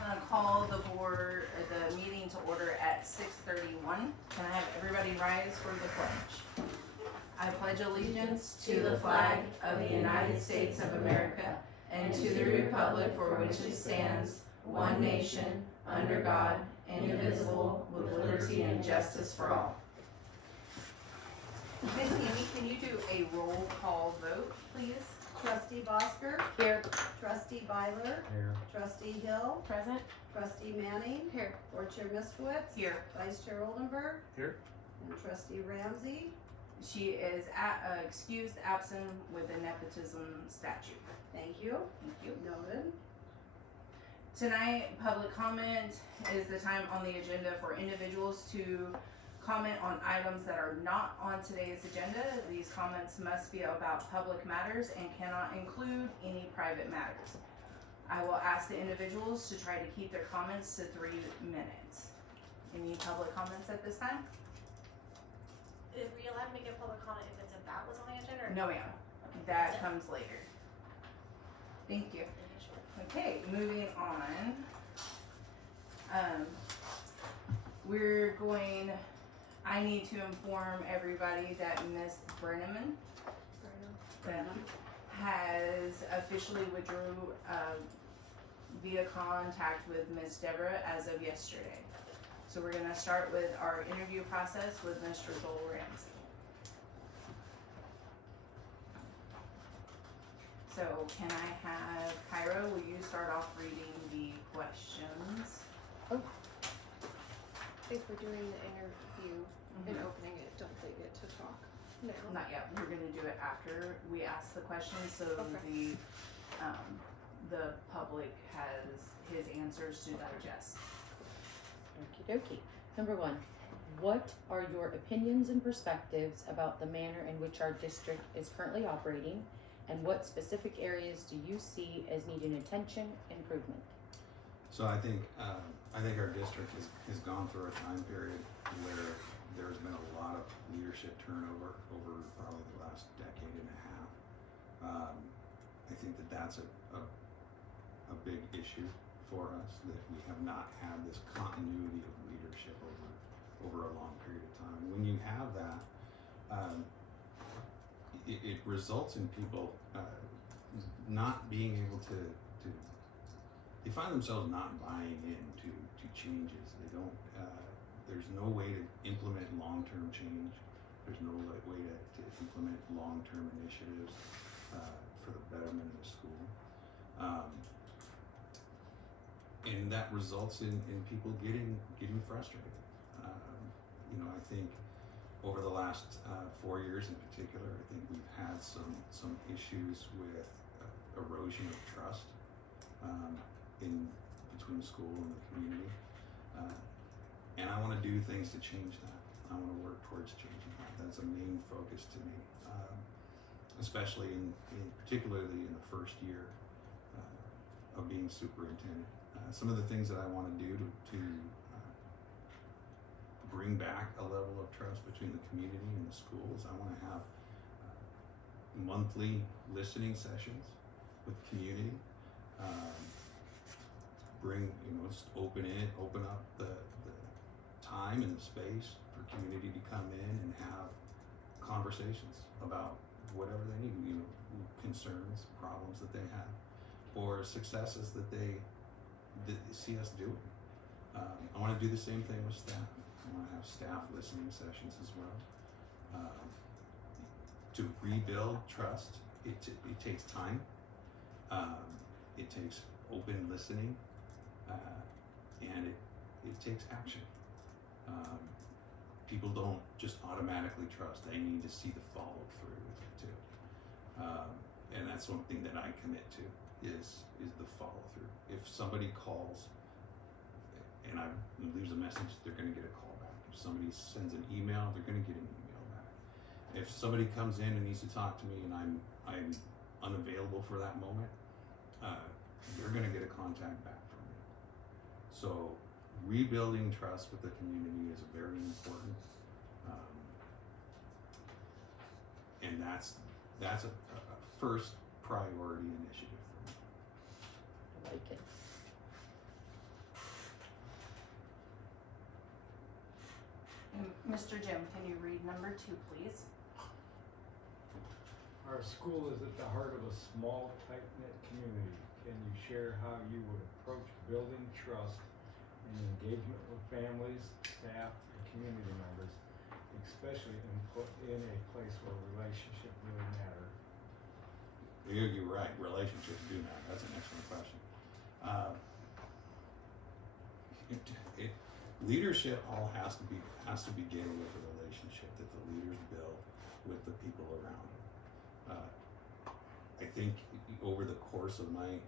gonna call the meeting to order at 6:31. Can I have everybody rise for the pledge? I pledge allegiance to the flag of the United States of America and to the republic for which it stands, one nation, under God, indivisible, with liberty and justice for all. Miss Amy, can you do a roll call vote, please? Trustee Bosker. Here. Trustee Byler. Here. Trustee Hill. Present. Trustee Manning. Here. Board Chair Miskowitz. Here. Vice Chair Oldenburg. Here. And Trustee Ramsey. She is excused absent with the nepotism statute. Thank you. Thank you. Noted. Tonight, public comment is the time on the agenda for individuals to comment on items that are not on today's agenda. These comments must be about public matters and cannot include any private matters. I will ask the individuals to try to keep their comments to 3 minutes. Any public comments at this time? Are we allowed to make a public comment if it's about what's on the agenda or? No, ma'am. That comes later. Thank you. Okay, moving on. I need to inform everybody that Miss Brenneman has officially withdrew via contact with Miss Deborah as of yesterday. So we're gonna start with our interview process with Mr. Joel Ramsey. So can I have, Kyra, will you start off reading the questions? If we're doing the interview and opening it, don't they get to talk now? Not yet, we're gonna do it after we ask the questions, so Okay. the public has his answers to digest. Okie dokie. Number one, what are your opinions and perspectives about the manner in which our district is currently operating, and what specific areas do you see as needing attention, improvement? So I think our district has gone through a time period where there's been a lot of leadership turnover over probably the last decade and a half. I think that's a big issue for us, that we have not had this continuity of leadership over a long period of time. When you have that, it results in people not being able to they find themselves not buying into changes. They don't. There's no way to implement long-term change. There's no way to implement long-term initiatives for the betterment of the school, and that results in people getting frustrated. I think over the last 4 years in particular, I think we've had some issues with erosion of trust in between the school and the community, and I want to do things to change that. I want to work towards changing that. That's a main focus to me, especially in particularly in the first year of being superintendent. Some of the things that I want to do to bring back a level of trust between the community and the schools. I want to have monthly listening sessions with the community. Just open up the time and the space for community to come in and have conversations about whatever they need, concerns, problems that they have, or successes that they see us doing. I want to do the same thing with staff. I want to have staff listening sessions as well. To rebuild trust, it takes time. It takes open listening, and it takes action. People don't just automatically trust. They need to see the follow through with it too. And that's something that I commit to is the follow through. If somebody calls and I leaves a message, they're going to get a call back. If somebody sends an email, they're going to get an email back. If somebody comes in and needs to talk to me and I'm unavailable for that moment, they're going to get a contact back from me. So rebuilding trust with the community is very important, and that's a first priority initiative for me. I like it. Mr. Jim, can you read number 2, please? Our school is at the heart of a small, tight-knit community. Can you share how you would approach building trust and engagement with families, staff, and community members, especially in a place where relationships really matter? You're right, relationships do matter, that's an excellent question. Leadership all has to begin with a relationship that the leaders build with the people around them. I think over the course of my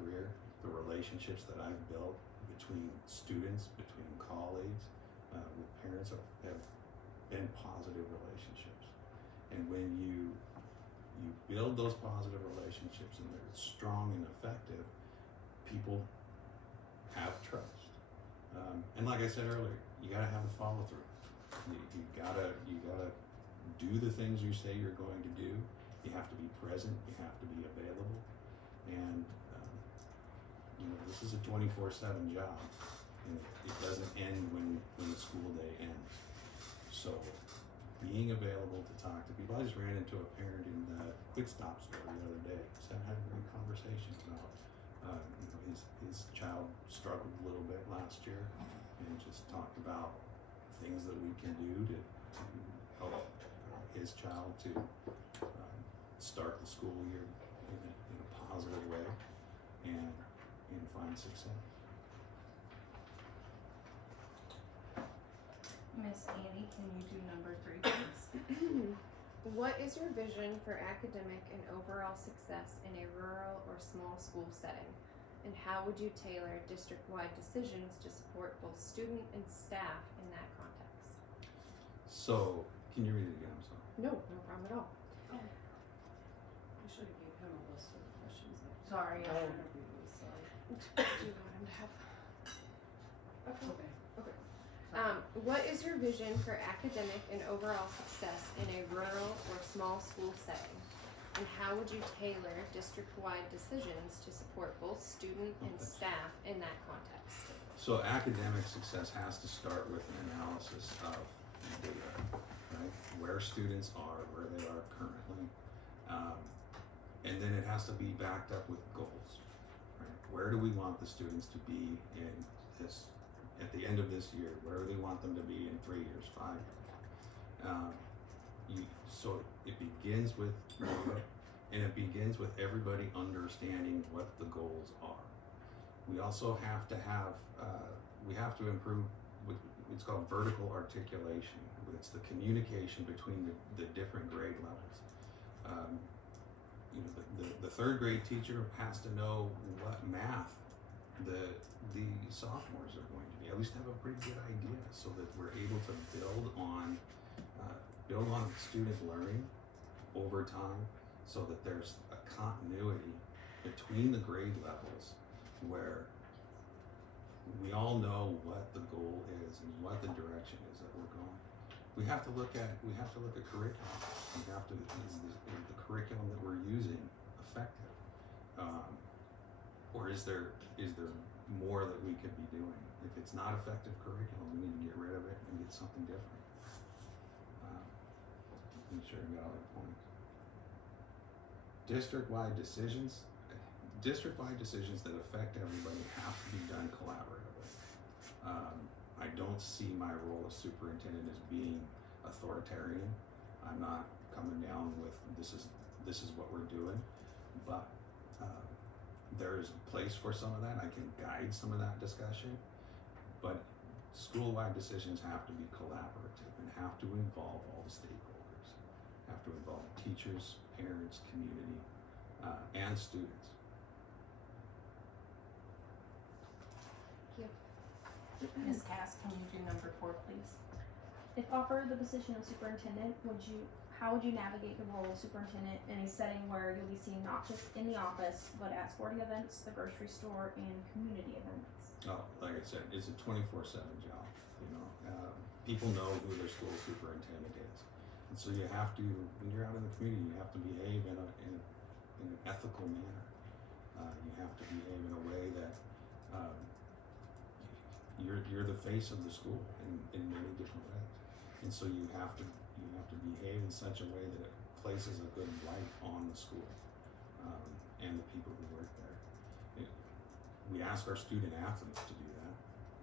career, the relationships that I've built between students, between colleagues, with parents have been positive relationships. And when you build those positive relationships and they're strong and effective, people have trust. And like I said earlier, you gotta have the follow through. You gotta do the things you say you're going to do. You have to be present. You have to be available. And this is a 24/7 job, and it doesn't end when the school day ends. So being available to talk to people. I just ran into a parent in the Quick Stop store the other day. So I had a great conversation about his child struggled a little bit last year, and just talked about things that we can do to help his child to start the school year in a positive way and find success. Miss Annie, can you do number 3, please? What is your vision for academic and overall success in a rural or small school setting? And how would you tailor district-wide decisions to support both student and staff in that context? So, can you read it again? I'm sorry. No problem at all. I should have gave him a list of the questions. Sorry. I'm really sorry. Do you want him to have? Okay. What is your vision for academic and overall success in a rural or small school setting? And how would you tailor district-wide decisions to support both student and staff in that context? So academic success has to start with an analysis of data, right? Where students are, where they are currently, and then it has to be backed up with goals, right? Where do we want the students to be in this, at the end of this year? Where do they want them to be in 3 years, 5 years? So it begins with data, and it begins with everybody understanding what the goals are. We also have to have, we have to improve with, it's called vertical articulation. It's the communication between the different grade levels. The third grade teacher has to know what math the sophomores are going to be, at least have a pretty good idea, so that we're able to build on student learning over time, so that there's a continuity between the grade levels where we all know what the goal is and what the direction is that we're going. We have to look at curriculum. Is the curriculum that we're using effective? Or is there more that we could be doing? If it's not effective curriculum, we need to get rid of it and get something different. I'm sure I got all the points. District-wide decisions that affect everybody have to be done collaboratively. I don't see my role as superintendent as being authoritarian. I'm not coming down with this is what we're doing, but there's a place for some of that. I can guide some of that discussion, but school-wide decisions have to be collaborative and have to involve all the stakeholders, have to involve teachers, parents, community, and students. Ms. Cass, can you do number 4, please? If offered the position of superintendent, how would you navigate the role of superintendent in a setting where you'll be seen not just in the office, but at sporting events, the grocery store, and community events? Oh, like I said, it's a 24/7 job. People know who their school superintendent is, and so you have to, when you're out in the community, you have to behave in an ethical manner. You have to behave in a way that you're the face of the school in many different ways. And so you have to behave in such a way that it places a good light on the school, and the people who work there. We ask our student athletes to do that.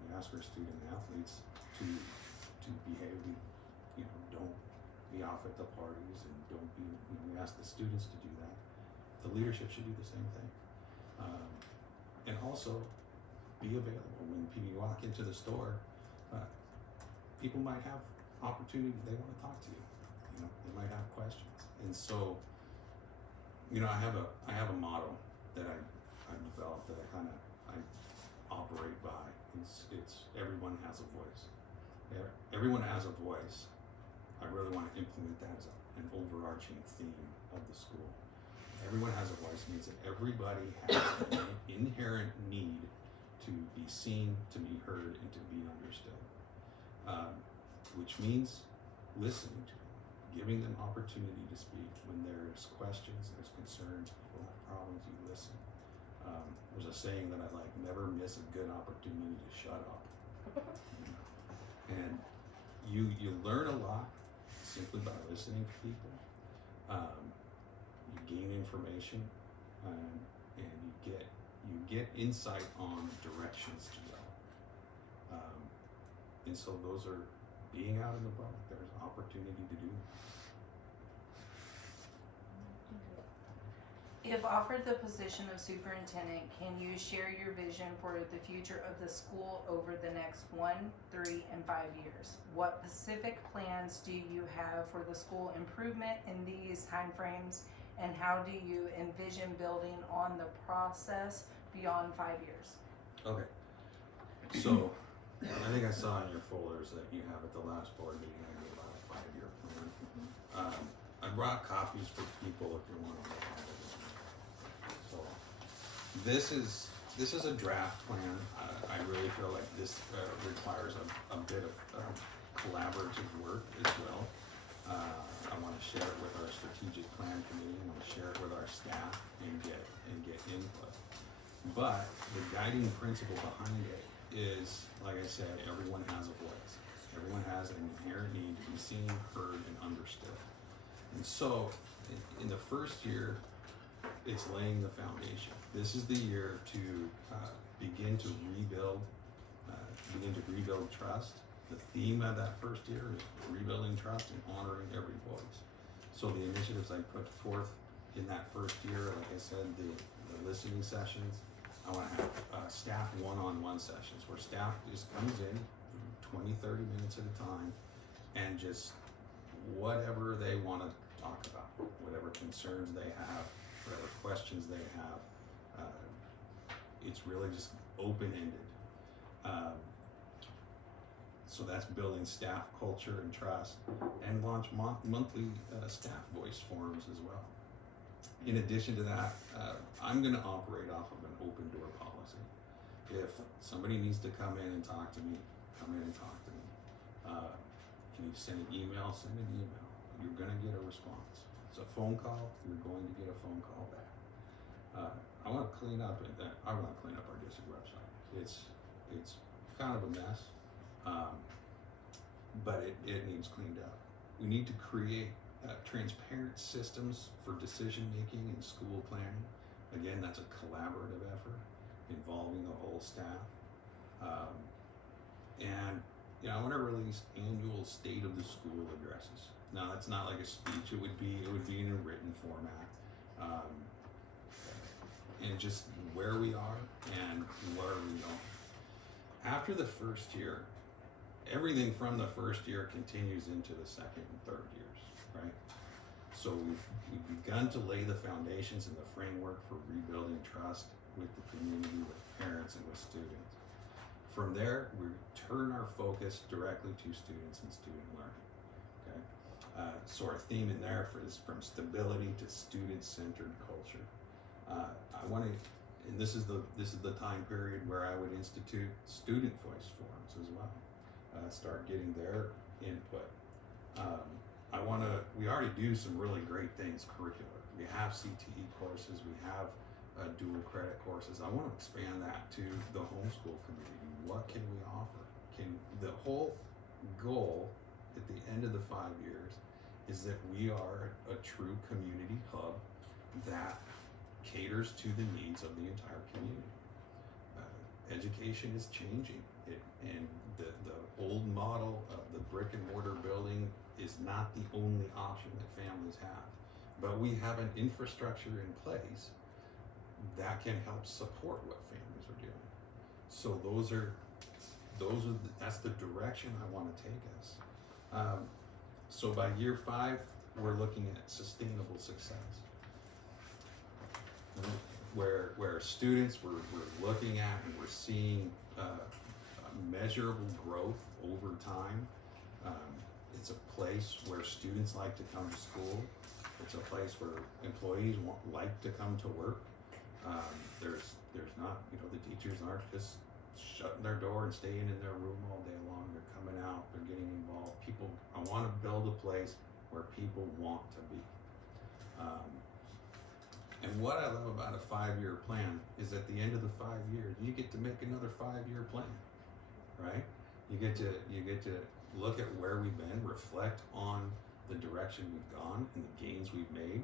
We ask our student athletes to behave. Don't be off at the parties, and don't be. We ask the students to do that. The leadership should do the same thing, and also be available when you walk into the store. People might have opportunity. They want to talk to you. They might have questions, and so I have a motto that I've developed that I operate by. It's everyone has a voice. Everyone has a voice. I really want to implement that as an overarching theme of the school. Everyone has a voice means that everybody has an inherent need to be seen, to be heard, and to be understood. Which means listening to them, giving them opportunity to speak. When there's questions, there's concerns, people have problems, you listen. There's a saying that I like: never miss a good opportunity to shut up. And you learn a lot simply by listening to people. You gain information, and you get insight on directions to go. And so those are being out in the public. There's opportunity to do that. If offered the position of superintendent, can you share your vision for the future of the school over the next 1, 3, and 5 years? What specific plans do you have for the school improvement in these timeframes, and how do you envision building on the process beyond 5 years? Okay. So I think I saw in your folders that you have at the last board meeting, I gave out a 5-year plan. I brought copies for people if you want to look at it. So this is a draft plan. I really feel like this requires a bit of collaborative work as well. I want to share it with our strategic plan committee. I want to share it with our staff and get input. But the guiding principle behind it is, like I said, everyone has a voice. Everyone has an inherent need to be seen, heard, and understood. And so, in the first year, it's laying the foundation. This is the year to begin to rebuild trust. The theme of that first year is rebuilding trust and honoring every voice. So the initiatives I put forth in that first year, like I said, the listening sessions. I want to have staff one-on-one sessions where staff just comes in 20, 30 minutes at a time and just whatever they want to talk about, whatever concerns they have, whatever questions they have. It's really just open-ended. So that's building staff culture and trust, and launch monthly staff voice forums as well. In addition to that, I'm going to operate off of an open door policy. If somebody needs to come in and talk to me, come in and talk to me. Can you send an email? Send an email. You're going to get a response. It's a phone call. You're going to get a phone call back. I want to clean up our district website. It's kind of a mess, but it needs cleaned up. We need to create transparent systems for decision making and school planning. Again, that's a collaborative effort involving the whole staff. And I want to release annual state of the school addresses. Now, that's not like a speech. It would be in a written format, and just where we are and where we don't. After the first year, everything from the first year continues into the second and third years, right? So we've begun to lay the foundations and the framework for rebuilding trust with the community, with parents, and with students. From there, we turn our focus directly to students and student learning. Okay, so our theme in there is from stability to student-centered culture. I want to, and this is the time period where I would institute student voice forums as well. Start getting their input. We already do some really great things curricular. We have CTE courses, we have dual credit courses. I want to expand that to the homeschool community. What can we offer? The whole goal at the end of the 5 years is that we are a true community hub that caters to the needs of the entire community. Education is changing, and the old model of the brick and mortar building is not the only option that families have. But we have an infrastructure in place that can help support what families are doing. So that's the direction I want to take us. So by year 5, we're looking at sustainable success. Where students we're looking at and we're seeing measurable growth over time. It's a place where students like to come to school. It's a place where employees like to come to work. There's not, the teachers aren't just shutting their door and staying in their room all day long. They're coming out, they're getting involved. I want to build a place where people want to be. And what I love about a 5-year plan is at the end of the 5 years, you get to make another 5-year plan, right? You get to look at where we've been, reflect on the direction we've gone and the gains we've made,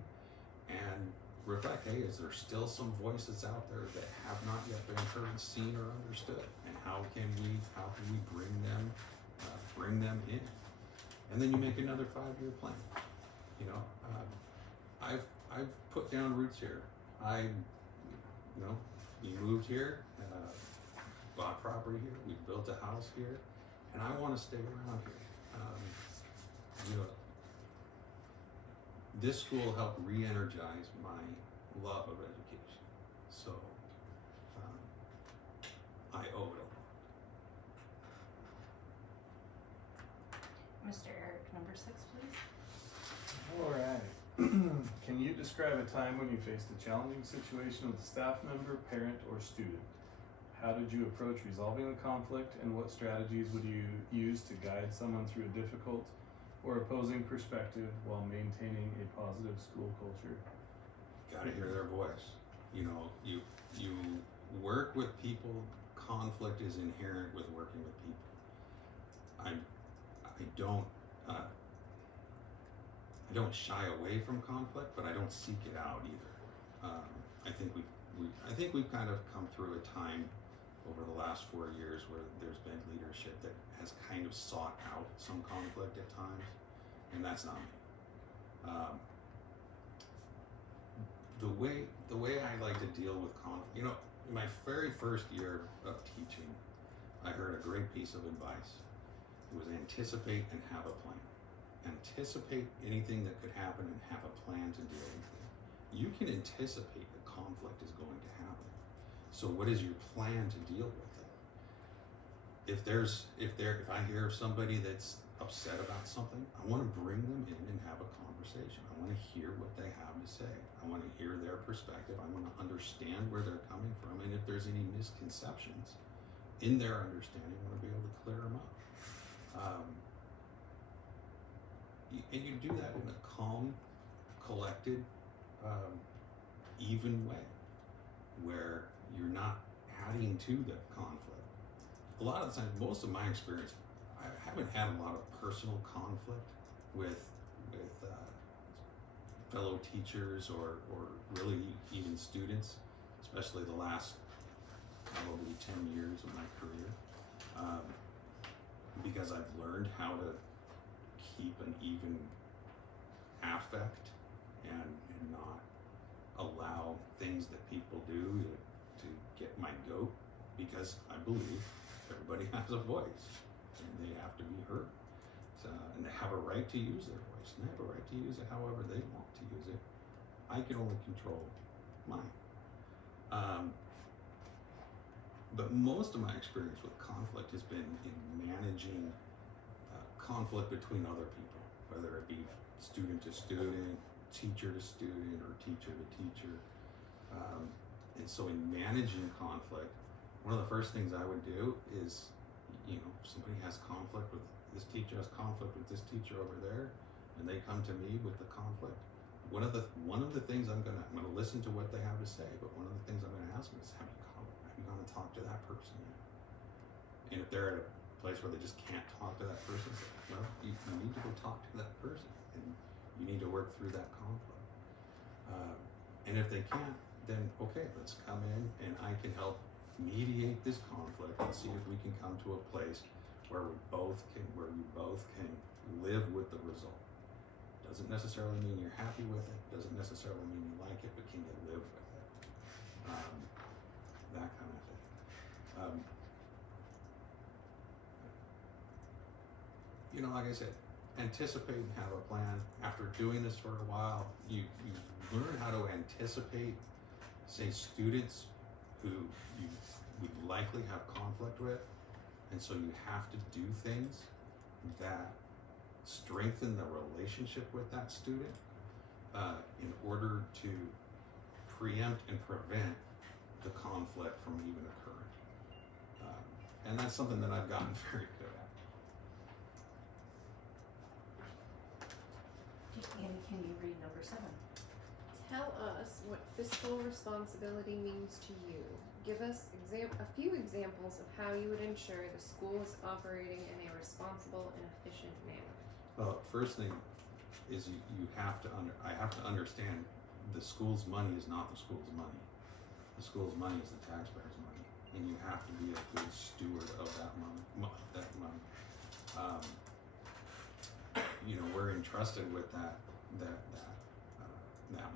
and reflect, hey, is there still some voices out there that have not yet been heard, seen, or understood? And how can we bring them in? And then you make another 5-year plan. I've put down roots here. We moved here, bought property here, we built a house here, and I want to stay around here. This school helped re-energize my love of education. So I owe it a lot. Mr. Eric, number 6, please. All right. Can you describe a time when you faced a challenging situation with a staff member, parent, or student? How did you approach resolving the conflict, and what strategies would you use to guide someone through a difficult or opposing perspective while maintaining a positive school culture? Gotta hear their voice. You work with people. Conflict is inherent with working with people. I don't shy away from conflict, but I don't seek it out either. I think we've kind of come through a time over the last 4 years where there's been leadership that has kind of sought out some conflict at times, and that's not me. The way I like to deal with conflict, in my very first year of teaching, I heard a great piece of advice. It was anticipate and have a plan. Anticipate anything that could happen and have a plan to deal with it. You can anticipate that conflict is going to happen. So what is your plan to deal with it? If I hear somebody that's upset about something, I want to bring them in and have a conversation. I want to hear what they have to say. I want to hear their perspective. I want to understand where they're coming from, and if there's any misconceptions in their understanding, I want to be able to clear them up. And you do that in a calm, collected, even way, where you're not adding to the conflict. A lot of the times, most of my experience, I haven't had a lot of personal conflict with fellow teachers or really even students, especially the last probably 10 years of my career, because I've learned how to keep an even affect and not allow things that people do to get my goat, because I believe everybody has a voice and they have to be heard. And they have a right to use their voice, and they have a right to use it however they want to use it. I can only control mine. But most of my experience with conflict has been in managing conflict between other people, whether it be student to student, teacher to student, or teacher to teacher. And so in managing conflict, one of the first things I would do is, if somebody has conflict with this teacher, has conflict with this teacher over there, and they come to me with the conflict, one of the things I'm gonna listen to what they have to say, but one of the things I'm gonna ask them is, have you gone and talked to that person yet? And if they're at place where they just can't talk to that person, well, you need to go talk to that person, and you need to work through that conflict. And if they can't, then okay, let's come in and I can help mediate this conflict and see if we can come to a place where you both can live with the result. Doesn't necessarily mean you're happy with it, doesn't necessarily mean you like it, but can you live with it? That kind of thing. You know, like I said, anticipate and have a plan. After doing this for a while, you learn how to anticipate, say, students who you would likely have conflict with, and so you have to do things that strengthen the relationship with that student in order to preempt and prevent the conflict from even occurring. And that's something that I've gotten very good at. Andy, can you read number 7? Tell us what fiscal responsibility means to you. Give us a few examples of how you would ensure the school is operating in a responsible and efficient manner. Well, first thing is I have to understand the school's money is not the school's money. The school's money is the taxpayers' money, and you have to be a good steward of that money. You know, we're entrusted with that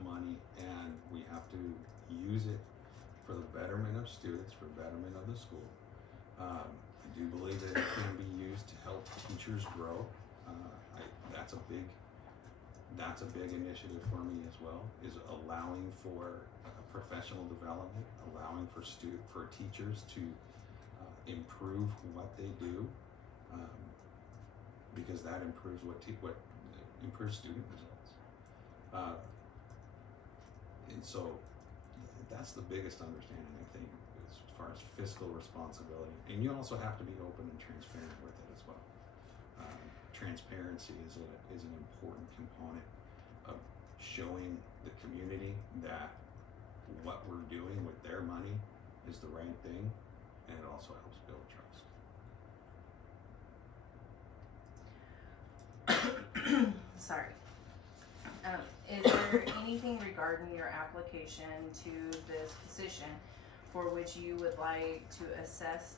money, and we have to use it for the betterment of students, for betterment of the school. I do believe that it can be used to help teachers grow. That's a big initiative for me as well, is allowing for professional development, allowing for teachers to improve what they do, because that improves improves student results. And so that's the biggest understanding, I think, as far as fiscal responsibility. And you also have to be open and transparent with it as well. Transparency is an important component of showing the community that what we're doing with their money is the right thing, and it also helps build trust. Sorry. Is there anything regarding your application to this position for which you would like to assess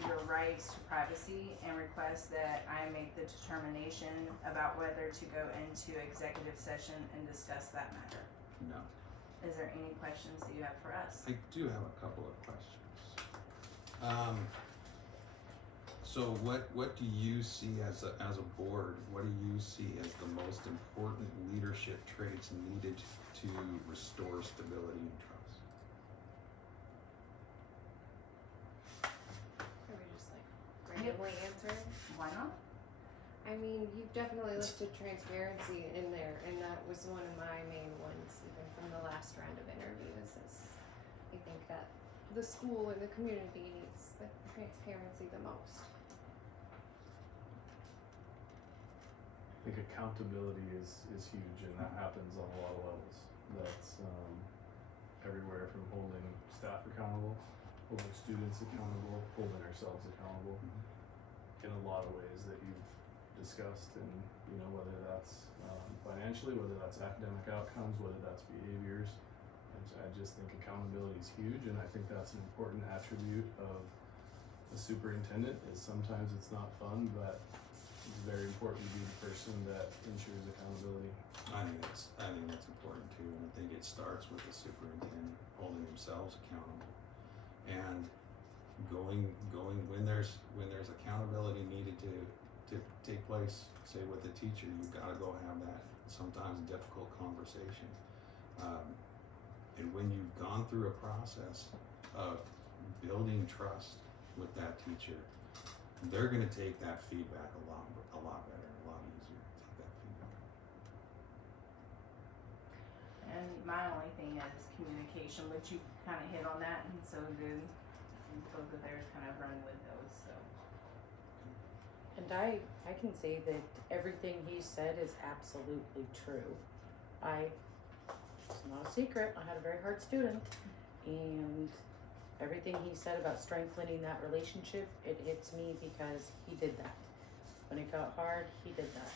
your rights to privacy and request that I make the determination about whether to go into executive session and discuss that matter? No. Is there any questions that you have for us? I do have a couple of questions. So what do you see as a board? What do you see as the most important leadership traits needed to restore stability and trust? Or we just randomly answer? Why not? I mean, you've definitely listed transparency in there, and that was one of my main ones, even from the last round of interviews. Is I think that the school and the community needs the transparency the most. I think accountability is huge, and that happens on a lot of levels. That's everywhere from holding staff accountable, holding students accountable, holding ourselves accountable in a lot of ways that you've discussed, and whether that's financially, whether that's academic outcomes, whether that's behaviors. I just think accountability is huge, and I think that's an important attribute of a superintendent. Is sometimes it's not fun, but it's very important to be the person that ensures accountability. I think that's important too, and I think it starts with the superintendent holding themselves accountable, and going when there's accountability needed to take place. Say with a teacher, you've got to go have that sometimes difficult conversation, and when you've gone through a process of building trust with that teacher, they're going to take that feedback a lot better, a lot easier to take that feedback. And my only thing is communication, which you kind of hit on that, and so did both of theirs kind of run with those, so. And I can say that everything he said is absolutely true. It's not a secret, I had a very hard student, and Everything he said about strengthening that relationship, it hits me because he did that. When it got hard, he did that.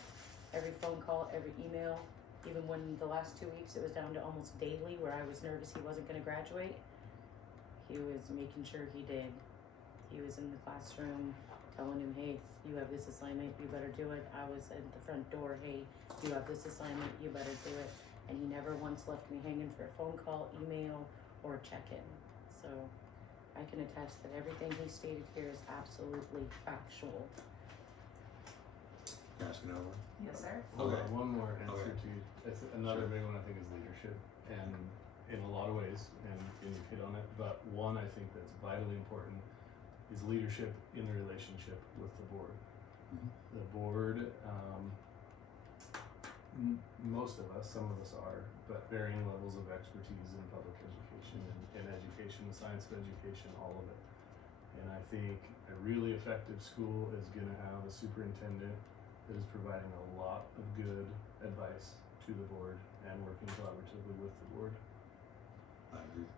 Every phone call, every email, even when the last 2 weeks it was down to almost daily where I was nervous he wasn't gonna graduate, he was making sure he did. He was in the classroom telling him, hey, you have this assignment, you better do it. I was at the front door, hey, you have this assignment, you better do it. And he never once left me hanging for a phone call, email, or check-in. So I can attest that everything he stated here is absolutely factual. Asking over. Yes, sir. Okay. One more answer Okay. to you. Another Sure. big one I think is leadership, and in a lot of ways, and you've hit on it. But one I think that's vitally important is leadership in the relationship with the board. Mhm. The board, most of us, some of us are, but varying levels of expertise in public education and education, the science of education, all of it. And I think a really effective school is going to have a superintendent that is providing a lot of good advice to the board and working collaboratively with the board. I agree.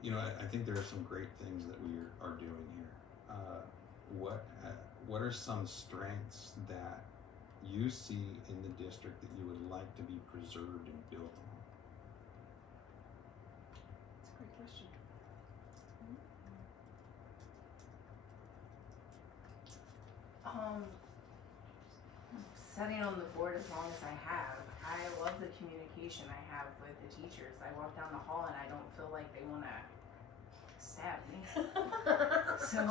You know, I think there are some great things that we are doing here. What are some strengths that you see in the district that you would like to be preserved and built on? That's a great question. Sitting on the board as long as I have, I love the communication I have with the teachers. I walk down the hall and I don't feel like they want to stab me. So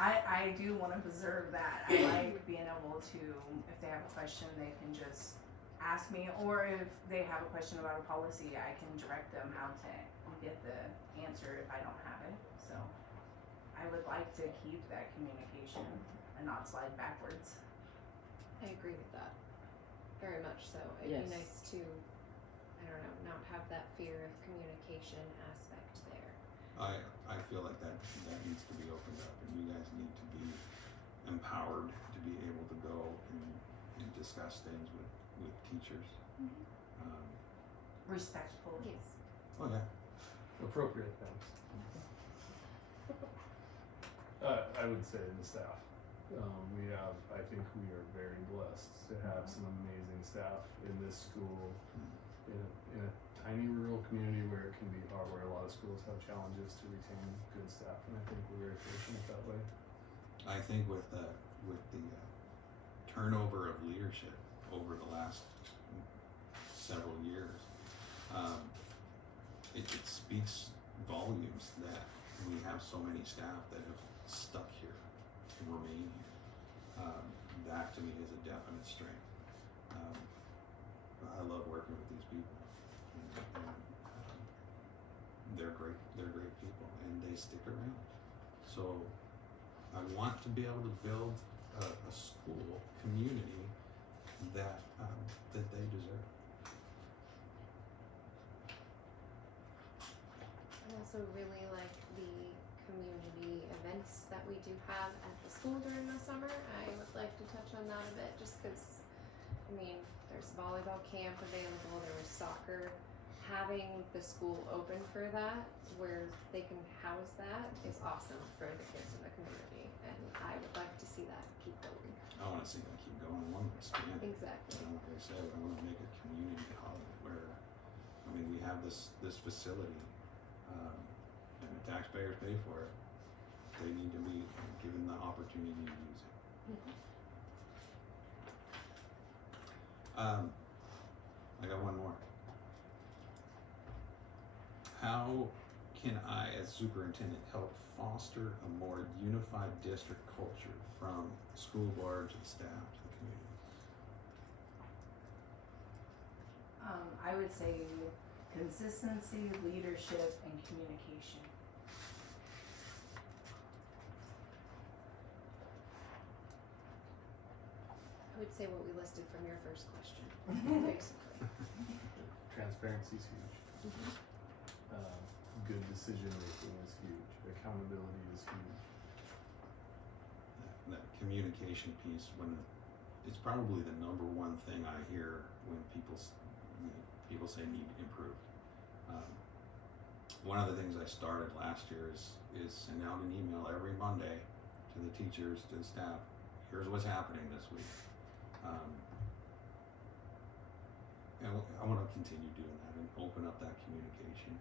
I do want to preserve that. I like being able to, if they have a question, they can just ask me, or if they have a question about a policy, I can direct them how to get the answer if I don't have it. So I would like to keep that communication and not slide backwards. I agree with that. Very much so. It'd Yes. be nice to, I don't know, not have that fear of communication aspect there. I feel like that needs to be opened up, and you guys need to be empowered to be able to go and discuss things with teachers. Respectful. Yes. Oh yeah. Appropriate things. I would say the staff. I think we are very blessed to have some amazing staff in this school, in a tiny rural community where it can be hard, where a lot of schools have challenges to retain good staff, and I think we're very fortunate that way. I think with the turnover of leadership over the last several years, it speaks volumes that we have so many staff that have stuck here and remain here. That to me is a definite strength. I love working with these people. And, they're great people, and they stick around. So I want to be able to build a school community that they deserve. I also really like the community events that we do have at the school during the summer. I would like to touch on that a bit just because, I mean, there's volleyball camp available, there was soccer. Having the school open for that, where they can house that, is awesome for the kids in the community. And I would like to see that keep going. I want to see that keep going. I want to expand it. Exactly. And like I said, I want to make a community hub where, I mean, we have this facility, and the taxpayers pay for it. They need to be given the opportunity to use it. I got one more. How can I, as superintendent, help foster a more unified district culture from school board to the staff to the community? I would say consistency, leadership, and communication. I would say what we listed from your first question, basically. Transparency is huge. Good decision making is huge. Accountability is huge. That communication piece, when it's probably the number one thing I hear when people say need improved. One of the things I started last year is send out an email every Monday to the teachers, to the staff. Here's what's happening this week. And I want to continue doing that and open up that communication.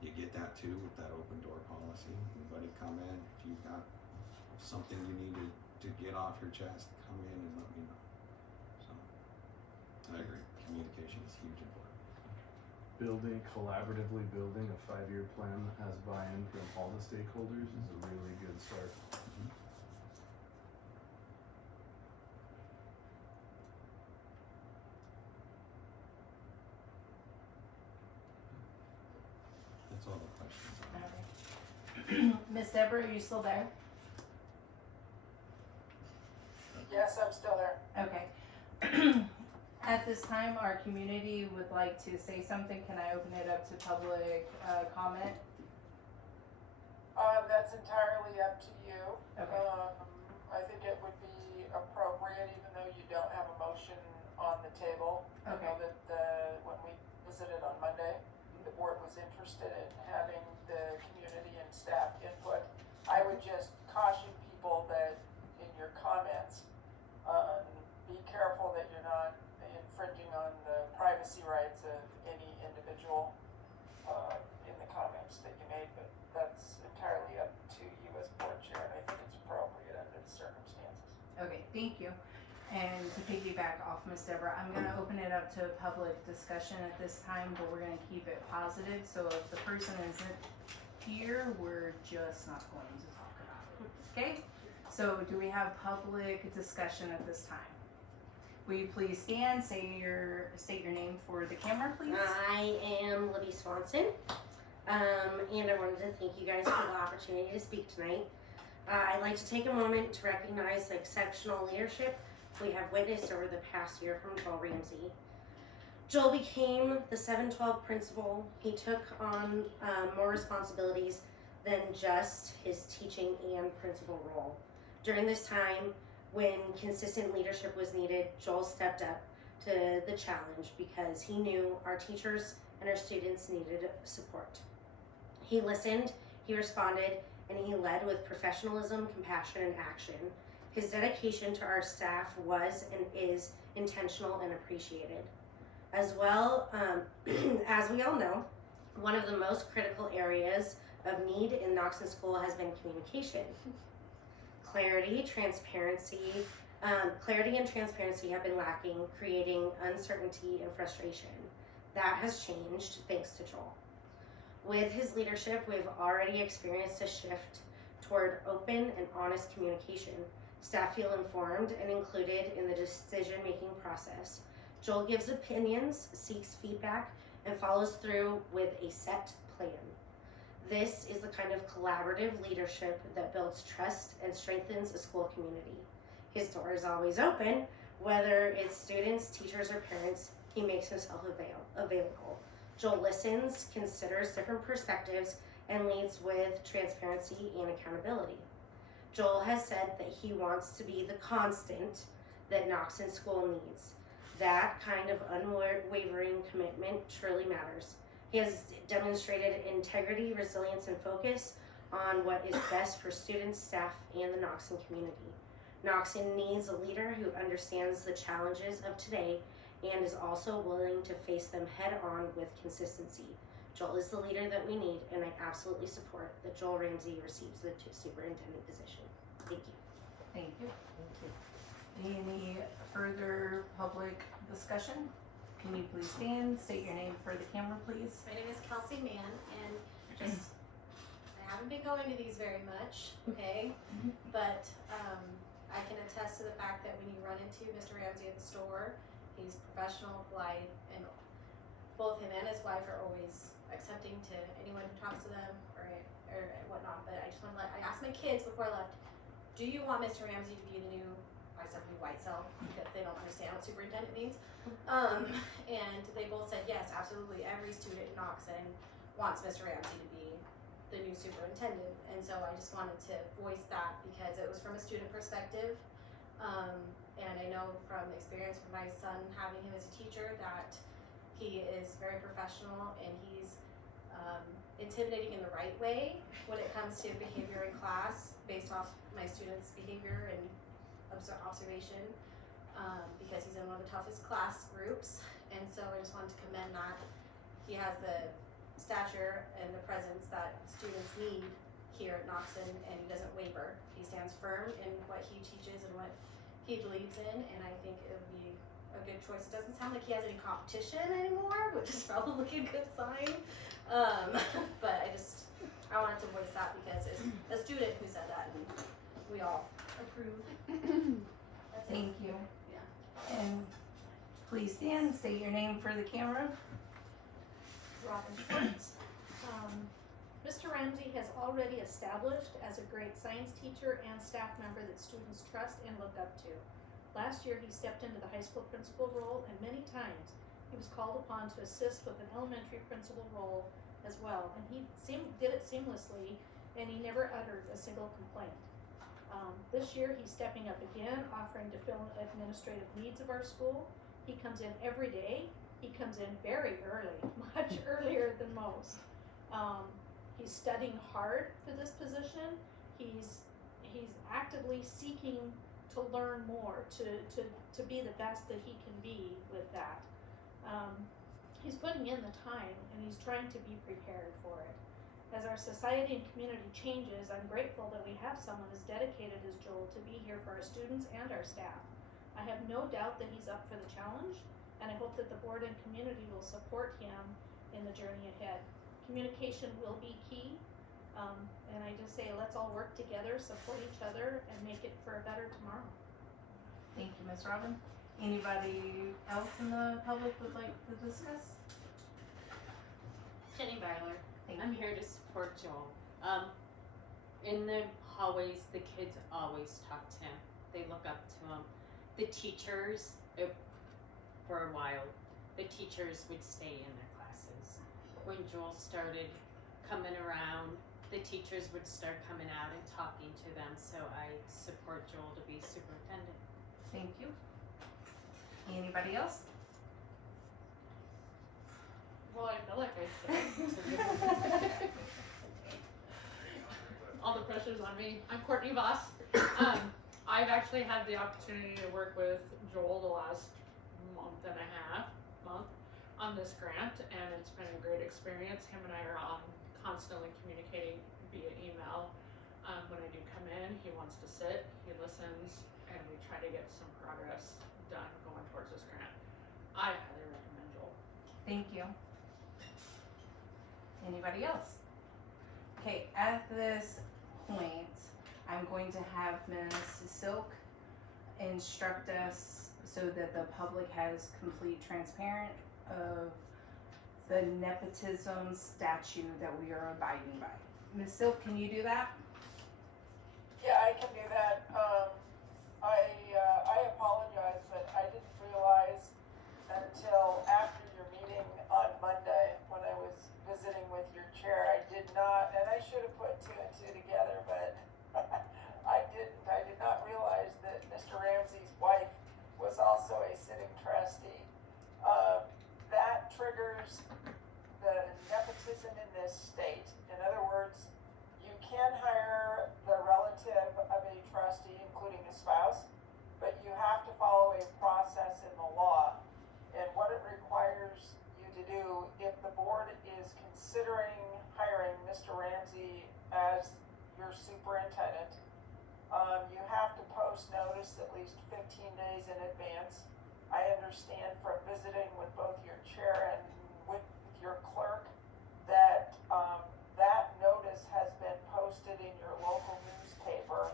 You get that too with that open door policy. Anybody come in, if you've got something you need to get off your chest, come in and let me know. So, I agree. Communication is huge important. Collaboratively building a 5-year plan that has buy-in from all the stakeholders is a really good start. That's all the questions I have. Miss Deborah, are you still there? Yes, I'm still there. Okay. At this time, our community would like to say something. Can I open it up to public comment? That's entirely up to you. Okay. I think it would be appropriate, even though you don't have a motion on the table. I Okay. know that when we visited on Monday, the board was interested in having the community and staff input. I would just caution people that in your comments, be careful that you're not infringing on the privacy rights of any individual in the comments that you made, but that's entirely up to you as board chair, and I think it's appropriate under the circumstances. Okay, thank you. And to piggyback off Miss Deborah, I'm gonna open it up to public discussion at this time, but we're gonna keep it positive. So if the person isn't here, we're just not going to talk about it. Okay? So do we have public discussion at this time? Will you please stand, state your name for the camera, please? I am Libby Swanson, and I wanted to thank you guys for the opportunity to speak tonight. I'd like to take a moment to recognize the exceptional leadership we have witnessed over the past year from Joel Ramsey. Joel became the 712 principal. He took on more responsibilities than just his teaching and principal role. During this time, when consistent leadership was needed, Joel stepped up to the challenge because he knew our teachers and our students needed support. He listened, he responded, and he led with professionalism, compassion, and action. His dedication to our staff was and is intentional and appreciated. As well, as we all know, one of the most critical areas of need in Knoxon School has been communication. Clarity and transparency have been lacking, creating uncertainty and frustration. That has changed thanks to Joel. With his leadership, we've already experienced a shift toward open and honest communication. Staff feel informed and included in the decision-making process. Joel gives opinions, seeks feedback, and follows through with a set plan. This is the kind of collaborative leadership that builds trust and strengthens a school community. His door is always open, whether it's students, teachers, or parents. He makes himself available. Joel listens, considers different perspectives, and leads with transparency and accountability. Joel has said that he wants to be the constant that Knoxon School needs. That kind of unwavering commitment truly matters. He has demonstrated integrity, resilience, and focus on what is best for students, staff, and the Knoxon community. Knoxon needs a leader who understands the challenges of today and is also willing to face them head on with consistency. Joel is the leader that we need, and I absolutely support that Joel Ramsey receives the superintendent position. Thank you. Thank you. Any further public discussion? Can you please stand, state your name for the camera, please? My name is Kelsey Mann, and just, I haven't been going to these very much, okay? But, I can attest to the fact that when you run into Mr. Ramsey at the store, he's professional, polite, and both him and his wife are always accepting to anyone who talks to them or whatnot. But I just want to I asked my kids before I left, do you want Mr. Ramsey to be the new, I said new white cell, because they don't understand what superintendent means. And they both said yes, absolutely. Every student in Knoxon wants Mr. Ramsey to be the new superintendent. And so I just wanted to voice that because it was from a student perspective. And I know from experience with my son having him as a teacher that he is very professional and he's intimidating in the right way when it comes to behavior in class based off my students' behavior and observation, because he's in one of the toughest class groups. And so I just wanted to commend that. He has the stature and the presence that students need here at Knoxon, and he doesn't waver. He stands firm in what he teaches and what he believes in, and I think it would be a good choice. It doesn't sound like he has any competition anymore, which is probably a good sign. But I wanted to voice that because it's a student who said that, and we all approve. That's it. Thank you. Yeah. And please stand, state your name for the camera. Robin Schwartz. Mr. Ramsey has already established as a great science teacher and staff member that students trust and look up to. Last year, he stepped into the high school principal role, and many times he was called upon to assist with an elementary principal role as well, and he did it seamlessly, and he never uttered a single complaint. This year, he's stepping up again, offering to fill administrative needs of our school. He comes in every day. He comes in very early, much earlier than most. He's studying hard for this position. He's actively seeking to learn more, to be the best that he can be with that. He's putting in the time, and he's trying to be prepared for it. As our society and community changes, I'm grateful that we have someone as dedicated as Joel to be here for our students and our staff. I have no doubt that he's up for the challenge, and I hope that the board and community will support him in the journey ahead. Communication will be key, and I just say let's all work together, support each other, and make it for a better tomorrow. Thank you, Ms. Robin. Anybody else in the public would like to discuss? Jenny Byler. Thank I'm here to support Joel. In the hallways, the kids always talk to him. They look up to him. The teachers, for a while, the teachers would stay in their classes. When Joel started coming around, the teachers would start coming out and talking to them, so I support Joel to be superintendent. Thank you. Anybody else? Well, I feel like I should. All the pressure's on me. I'm Courtney Voss. I've actually had the opportunity to work with Joel the last month on this grant, and it's been a great experience. Him and I are constantly communicating via email. When I do come in, he wants to sit, he listens, and we try to get some progress done going towards this grant. I highly recommend Joel. Thank you. Anybody else? Okay, at this point, I'm going to have Ms. Silk instruct us so that the public has complete transparent of the nepotism statute that we are abiding by. Ms. Silk, can you do that? Yeah, I can do that. I apologize, but I didn't realize until after your meeting on Monday when I was visiting with your chair. I did not, and I should have put two and two together, but I didn't. I did not realize that Mr. Ramsey's wife was also a sitting trustee. That triggers the nepotism in this state. In other words, you can hire the relative of a trustee, including a spouse, but you have to follow a process in the law. And what it requires you to do, if the board is considering hiring Mr. Ramsey as your superintendent, you have to post notice at least 15 days in advance. I understand from visiting with both your chair and with your clerk that that notice has been posted in your local newspaper,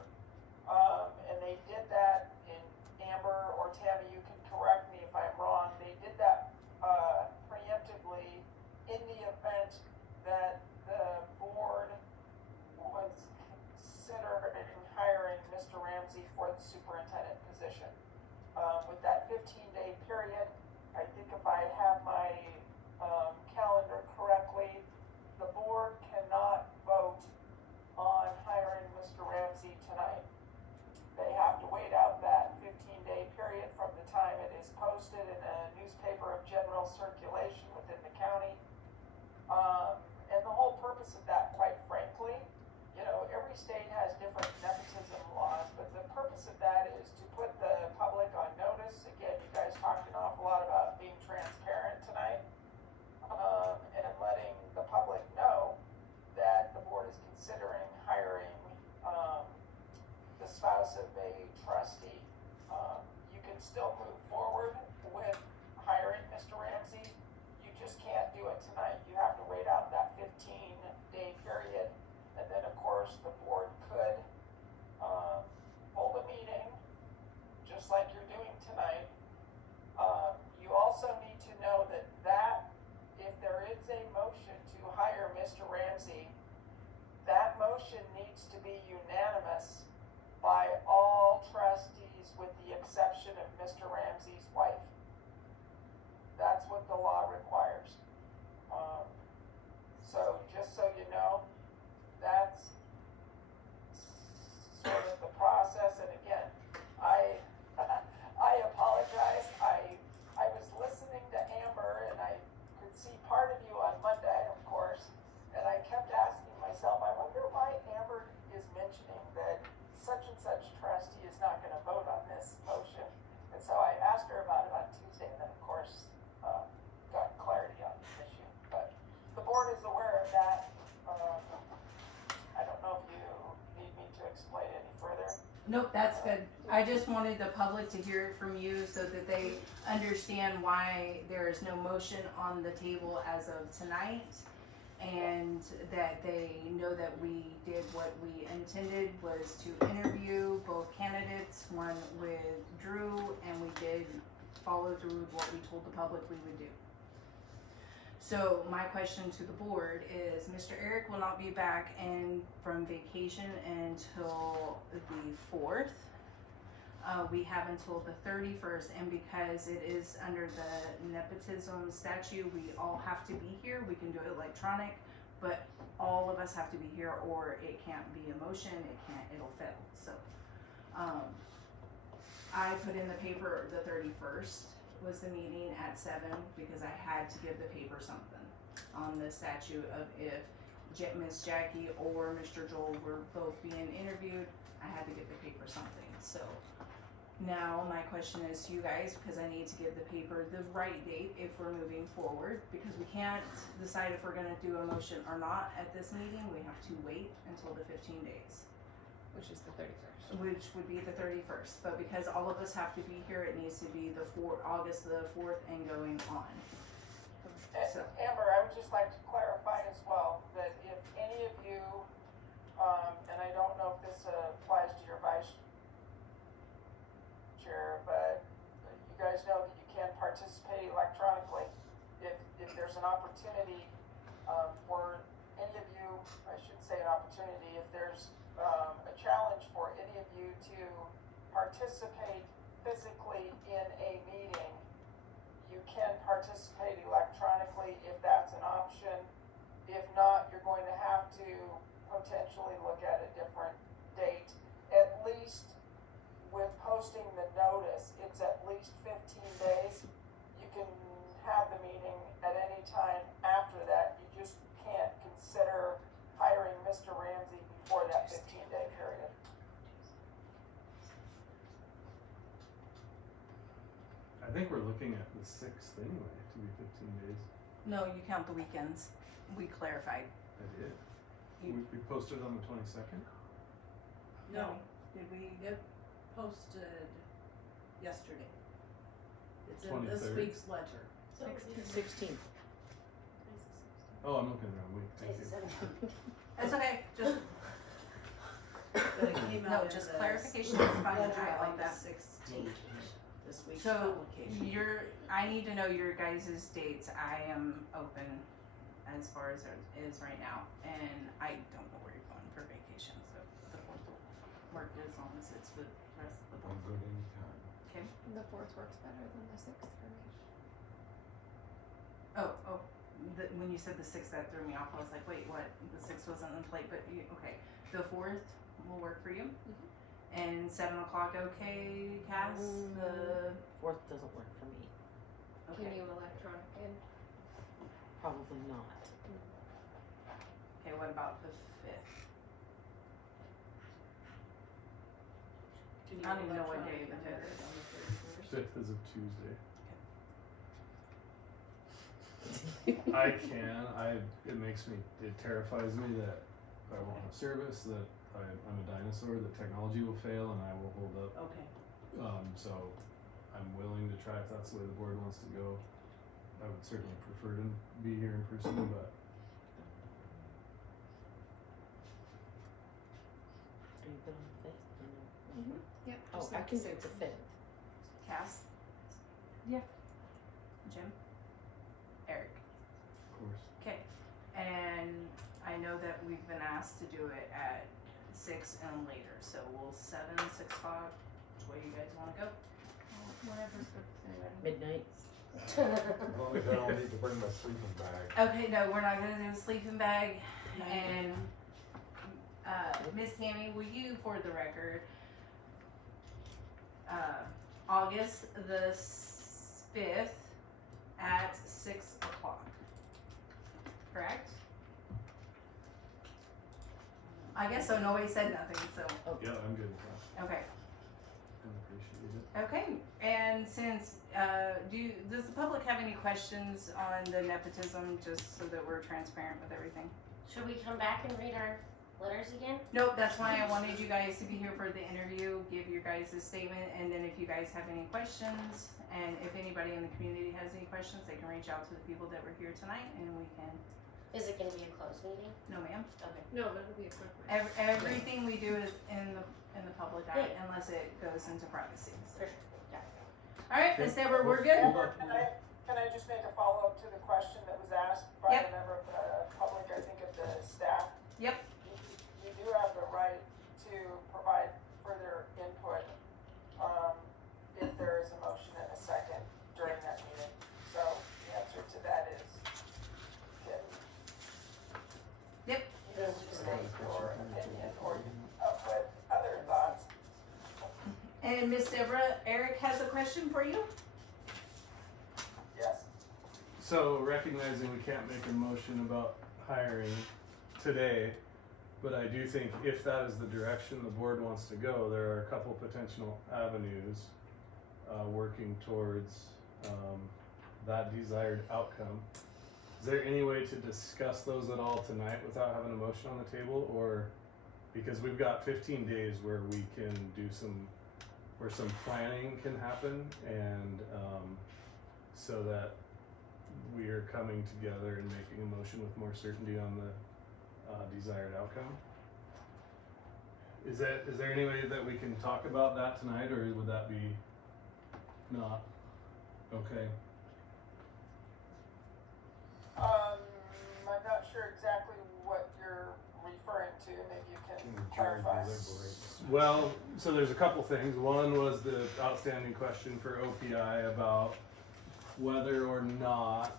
and they did that in Amber or Tammy, you can correct me if I'm wrong. They did that preemptively in the event that the board was considering hiring Mr. Ramsey for the superintendent position. With that 15-day period, I think if I have my unanimous by all trustees with the exception of Mr. Ramsey's wife. That's what the law requires. So just so you know, that's sort of the process. And again, I apologize. I was listening to Amber and I could see part of you on Monday, of course, and I kept asking myself, I wonder why Amber is mentioning that such and such trustee is not gonna vote on this motion. And so I asked her about it on Tuesday and then of course, got clarity on the issue. But the board is aware of that. I don't know if you need me to explain any further. Nope, that's good. I just wanted the public to hear it from you so that they understand why there is no motion on the table as of tonight. And that they know that we did what we intended, was to interview both candidates, one with Drew, and we did follow through with what we told the public we would do. So my question to the board is, Mr. Eric will not be back in from vacation until the 4th. We have until the 31st, and because it is under the nepotism statute, we all have to be here. We can do it electronic, but all of us have to be here or it can't be a motion, it'll fail. So, I put in the paper the 31st was the meeting at 7 because I had to give the paper something on the statute of if Miss Jackie or Mr. Joel were both being interviewed, I had to give the paper something. So now my question is to you guys, because I need to give the paper the right date if we're moving forward, because we can't decide if we're gonna do a motion or not at this meeting. We have to wait until the 15 days. Which is the 31st. Which would be the 31st, but because all of us have to be here, it needs to be August the 4th and going on. So. Amber, I would just like to clarify as well that if any of you, and I don't know if this applies to your vice chair, but you guys know that you can participate electronically. If there's an opportunity for any of you, I should say an opportunity, if there's a challenge for any of you to participate physically in a meeting, you can participate electronically if that's an option. If not, you're going to have to potentially look at a different date. At least with posting the notice, it's at least 15 days. You can have the meeting at any time after that. You just can't consider hiring Mr. Ramsey before that 15-day period. I think we're looking at the 6th anyway, to be 15 days. No, you count the weekends. We clarified. I did. We posted on the 22nd? No, Did we? it posted yesterday. It's in this 23rd. week's ledger. 16th. Oh, I'm looking around, wait, thank you. It's okay, just, But it came no, out in just the clarification is fine, ledger I on like the that. 16th, this week's So, publication. I need to know your guys' dates. I am open as far as it is right now, and I don't know where you're going for vacation, so the 4th will work as long as it's with the rest of the I'm board. good anytime. Okay? The 4th works better than the 6th for me. When you said the 6th, that threw me off. I was like, wait, what? The 6th wasn't in plate, but okay. The 4th will work for you? And 7 o'clock, okay, Cass? The, 4th doesn't work for me. Can okay. you electronic in? Probably not. Okay, what about the 5th? Can you I don't even know what day electronic the enter fifth it on the 31st? 5th is a Tuesday. I can, it makes me, it terrifies me that I want a service, that I'm a dinosaur, that technology will fail and I will hold up. Okay. So I'm willing to try if that's the way the board wants to go. I would certainly prefer to be here in person, but Are you good on the 5th? Yep. Oh, just I like can the do the 6th. 5th. Cass? Yeah. Jim? Eric? of course. Okay, and I know that we've been asked to do it at 6 and later. So we'll 7, 6 o'clock, which way you guys wanna go? Whatever's good for everybody. Midnight. As long as I don't need to bring my sleeping bag. Okay, no, we're not gonna do a sleeping bag. And, Miss Tammy, will you, for the record, August the 5th at 6 o'clock, correct? I guess so, nobody said nothing, so, Yeah, I'm good with that. okay. I appreciate it. Okay, and since, does the public have any questions on the nepotism, just so that we're transparent with everything? Should we come back and read our letters again? Nope, that's why I wanted you guys to be here for the interview, give your guys' statement, and then if you guys have any questions, and if anybody in the community has any questions, they can reach out to the people that were here tonight, and we can, Is it gonna be a closed meeting? no ma'am. Okay. No, that'll be a quick one. Everything we do is in the public eye, unless it goes into privacy. For sure. Yeah. Alright, Ms. Deborah, we're good? Hold on. Can I just make a follow-up to the question that was asked by Yep. a member of the public, I think of the staff? Yep. You do have the right to provide further input, if there is a motion and a second during that meeting. So the answer to that is, Yep. you can state your opinion or come up with other thoughts. And Miss Deborah, Eric has a question for you? Yes. So recognizing we can't make a motion about hiring today, but I do think if that is the direction the board wants to go, there are a couple potential avenues working towards that desired outcome. Is there any way to discuss those at all tonight without having a motion on the table, or because we've got 15 days where we can do where some planning can happen, and so that we are coming together and making a motion with more certainty on the desired outcome? Is there any way that we can talk about that tonight, or would that be not? Okay. I'm not sure exactly what you're referring to, maybe you can Jerry clarify. deliberates. Well, so there's a couple things. One was the outstanding question for OPI about whether or not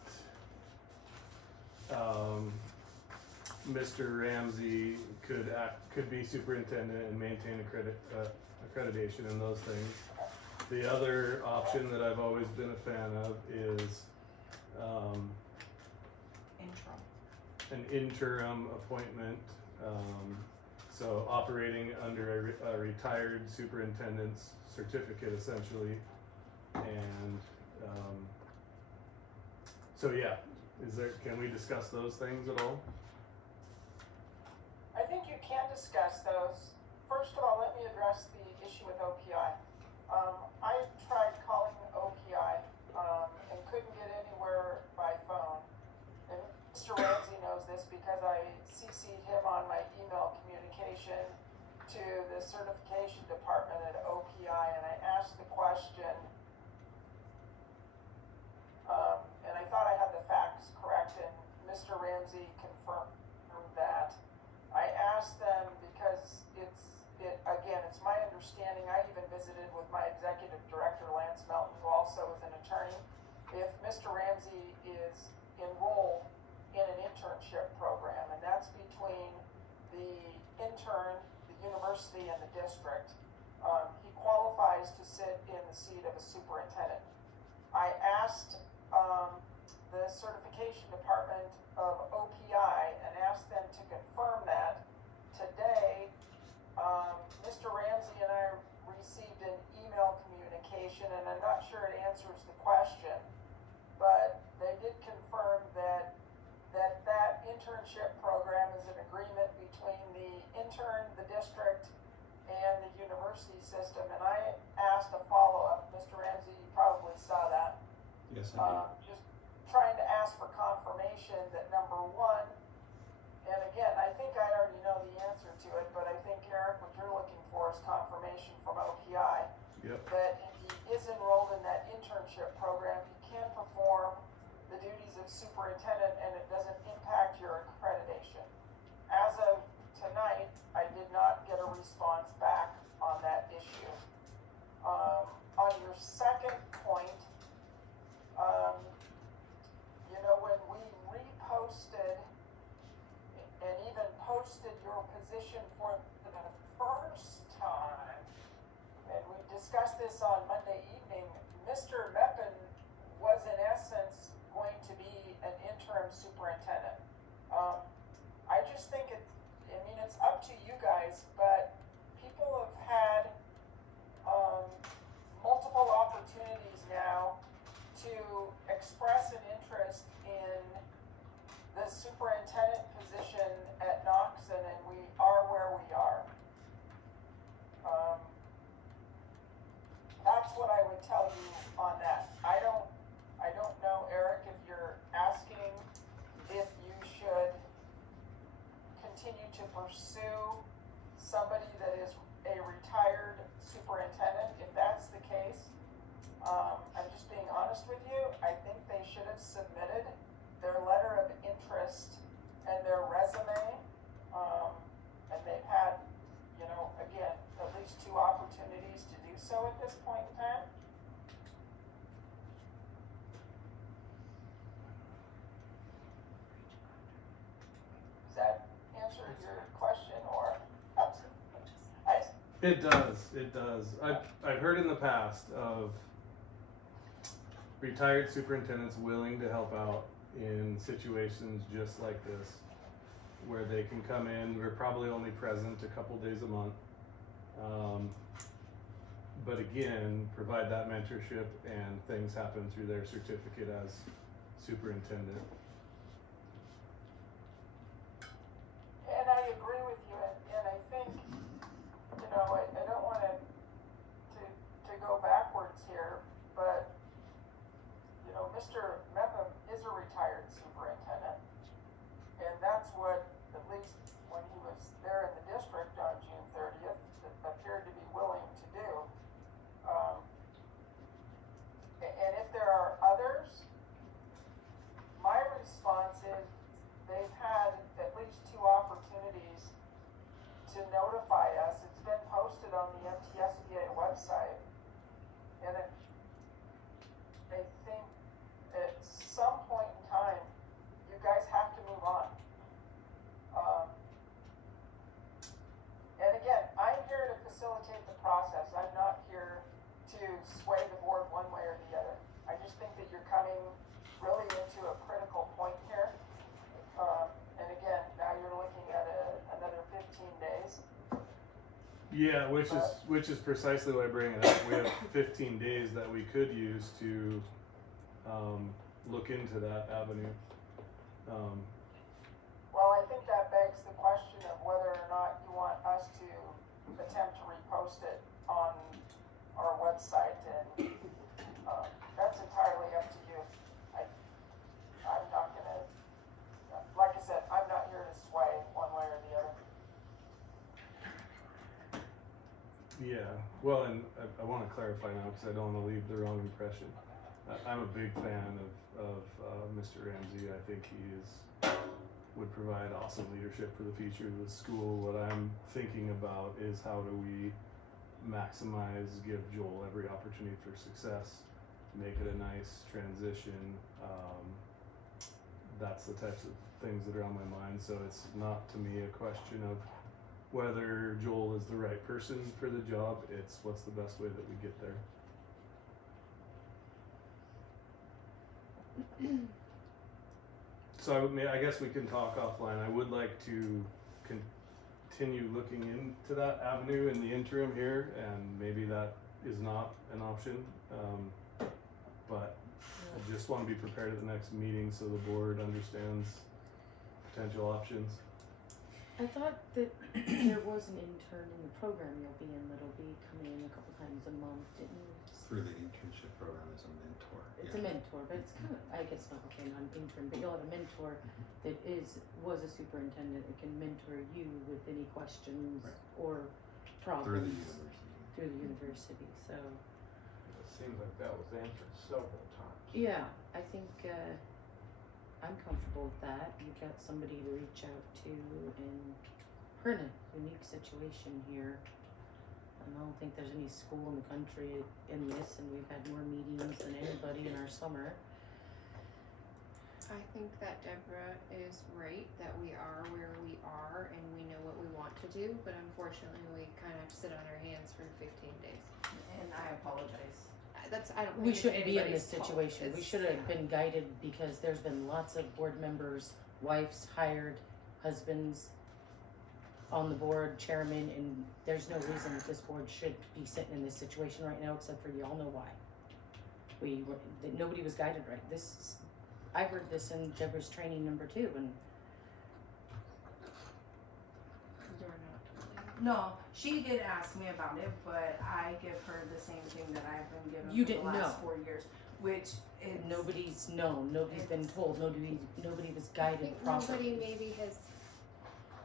Mr. Ramsey could be superintendent and maintain accreditation and those things. The other option that I've always been a fan of is an interim appointment. So operating under a retired superintendent's certificate essentially. And so yeah, can we discuss those things at all? I think you can discuss those. First of all, let me address the issue with OPI. I tried calling OPI, and couldn't get anywhere by phone. And Mr. Ramsey knows this because I CC'd him on my email communication to the certification department at OPI, and I asked the question, and I thought I had the facts correct, and Mr. Ramsey confirmed that. I asked them because it's my understanding, I even visited with my executive director, Lance Melton, who also is an attorney. If Mr. Ramsey is enrolled in an internship program, and that's between the intern, the university, and the district, he qualifies to sit in the seat of a superintendent. I asked the certification department of OPI and asked them to confirm that. Today, Mr. Ramsey and I received an email communication, and I'm not sure it answers the question, but they did confirm that internship program is an agreement between the intern, the district, and the university system, and I asked a follow-up. Mr. Ramsey, you probably saw that. Yes, I Just trying to ask for confirmation that number one, and again, I think I already know the answer to it, but I think Eric, what you're looking for is confirmation from OPI. Yep. That if he is enrolled in that internship program, he can perform the duties of superintendent and it doesn't impact your accreditation. As of tonight, I did not get situation for the first time, and we discussed this on Monday evening, Mr. Meppen was in essence going to be an interim superintendent. I just think it's up to you guys, but people have had multiple opportunities now to express an interest in the superintendent position at Knoxon, and we are where we are. That's what I would tell you on that. I don't know, Eric, if you're asking if you should continue to pursue somebody that is a retired superintendent. If that's the case, I'm just being honest with you, I think they should have submitted their letter of interest and their resume, and they've had, again, at least 2 opportunities to do so at this point in time. Does that answer your question, or? It does. I've heard in the past of retired superintendents willing to help out in situations just like this, where they can come in, we're probably only present a couple days a month. But again, provide that mentorship and things happen through their certificate as superintendent. And I agree with you, and I think, I don't want to go backwards here, but, Mr. Mepham is a retired superintendent, and that's what, at least when he was there in the district on June 30th, appeared to be willing to do. And if there are others, my response is they've had at least 2 opportunities to notify us. It's been posted on the MTSBA website, and I think at some point in time, you guys have to move on. And again, I'm here to facilitate the process. I'm not here to sway the board one way or the other. I just think that you're coming really into a critical point here. And again, now you're looking at another 15 days. Yeah, which is precisely why I bring it up. We have 15 days that we could use to look into that avenue. Well, I think that begs the question of whether or not you want us to attempt to repost it on our website, and that's entirely up to you. I'm not gonna, like I said, I'm not here to sway one way or the other. Yeah, well, and I want to clarify now because I don't want to leave the wrong impression. I'm a big fan of Mr. Ramsey. I think would provide awesome leadership for the future of the school. What I'm thinking about is how do we maximize, give Joel every opportunity for success, make it a nice transition. That's the types of things that are on my mind. So it's not to me a question of whether Joel is the right person for the job. It's what's the best way that we get there. So I guess we can talk offline. I would like to continue looking into that avenue in the interim here, and maybe that is not an option. But I just want to be prepared at the next meeting so the board understands potential options. I thought that there was an intern in the program you'll be in that'll be coming in a couple times a month, didn't you? Through the internship program as a mentor. It's a mentor, but it's kind of, I guess not, okay, not an intern, but you'll have a mentor that was a superintendent that can mentor you with any questions or problems Through the university. through the university, so. It seems like that was answered several times. Yeah, I think, I'm comfortable with that. You've got somebody to reach out to, and we're in a unique situation here. I don't think there's any school in the country in this, and we've had more meetings than anybody in our summer. I think that Deborah is right, that we are where we are and we know what we want to do, but unfortunately we kind of sit on our hands for 15 days. And I apologize. I don't We think it's shouldn't be in this anybody's fault. situation. We It's- should have been guided because there's been lots of board members, wives hired, husbands on the board, chairman, and there's no reason that this board should be sitting in this situation right now, except for y'all know why. That nobody was guided right. I heard this in Deborah's training number 2, and You're not. No, she did ask me about it, but I give her the same thing that I've been given You for the didn't last know. 4 years, which is nobody's known, nobody's been told, nobody was I guided think properly. nobody maybe has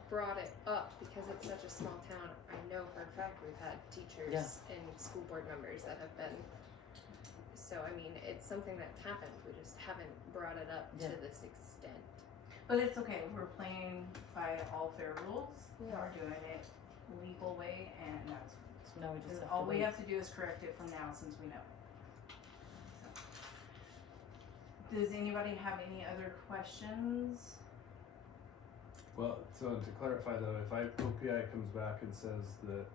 brought it up because it's such a small town. I know for a fact we've had teachers and school board members that have been. So I mean, it's something that's happened. We just haven't brought it up Yeah. to this extent. But it's okay. We're playing by all fair rules. We We're are. doing it legal way, and that's So now we just have all to we wait. have to do is correct it from now since we know. So. Does anybody have any other questions? Well, so to clarify though, if OPI comes back and says that